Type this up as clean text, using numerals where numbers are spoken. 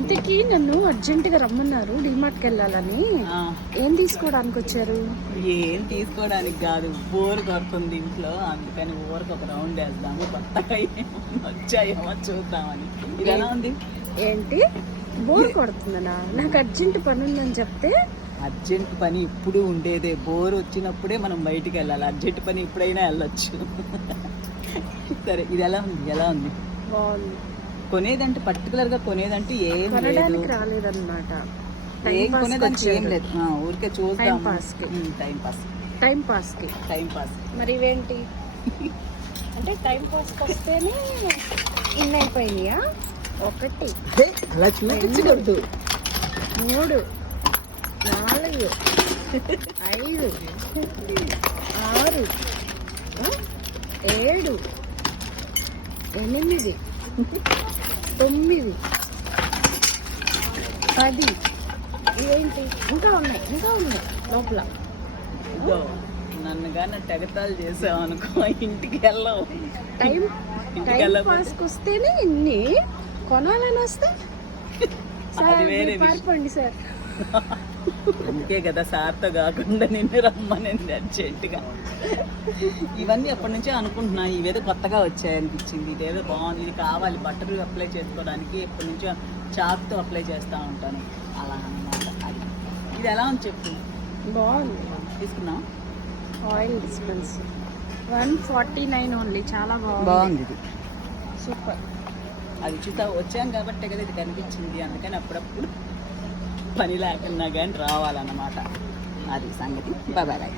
ఇంతకీ నన్ను అర్జెంటుగా రమ్మన్నారు డిమార్ట్కి వెళ్ళాలని. ఏం తీసుకోవడానికి వచ్చారు? ఏం తీసుకోవడానికి కాదు, బోర్ కొడుతుంది ఇంట్లో, అందుకని ఊరికి ఒక రౌండ్ వేద్దాము, కొత్తగా వచ్చాయేమో చూద్దామని. ఇది ఎలా ఉంది? ఏంటి బోర్ కొడుతుందనా? నాకు అర్జెంట్ పని ఉందని చెప్తే. అర్జెంట్ పని ఇప్పుడు ఉండేదే, బోర్ వచ్చినప్పుడే మనం బయటికి వెళ్ళాలి, అర్జెంట్ పని ఎప్పుడైనా వెళ్ళొచ్చు. సరే, ఇది ఎలా ఉంది? ఎలా ఉంది? బాగుంది. కొనేదంటే పర్టికులర్ గా కొనేదంటే ఏం లేదు, రాలేదన్నమాట. ఏం కొనేదానికి ఏం లేదు, ఊరికే చూద్దాం, టైం పాస్ కి. Time pass. మరి ఇవేంటి అంటే టైం పాస్ వస్తేనే ఇన్ని అయిపోయినాయా? 1 అలా చూపించకూడదు. 3 4 5 6 7 8 9 10. ఏంటి ఇంకా ఉన్నాయి లోపల. ఇదో నన్ను కానీ టెగతాలు చేసావు అనుకో, ఇంటికి వెళ్ళావు. టైం పాస్కి వస్తేనే ఇన్ని కొనాలని వస్తే అది వేరే పారిపోండి సార్. అందుకే కదా సార్తో కాకుండా నిన్ను రమ్మనింది అర్జెంటుగా. ఇవన్నీ ఎప్పటి నుంచో అనుకుంటున్నా, ఇవేదో కొత్తగా వచ్చాయనిపించింది, ఇదేదో బాగుంది, ఇది కావాలి, బట్టలు అప్లై చేసుకోవడానికి ఎప్పటి నుంచో చాక్తో అప్లై చేస్తూ ఉంటాను, అలా అన్నమాట. అది ఇది ఎలా ఉంది చెప్పు? బాగుంది. తీసుకున్నాం. Oil dispenser 149 only. చాలా బాగుంది ఇది, సూపర్. అది చూస్తా వచ్చాం కాబట్టి కదా ఇది కనిపించింది, అందుకని అప్పుడప్పుడు పని లేకున్నా కానీ రావాలన్నమాట. అది సంగతి. బాయ్.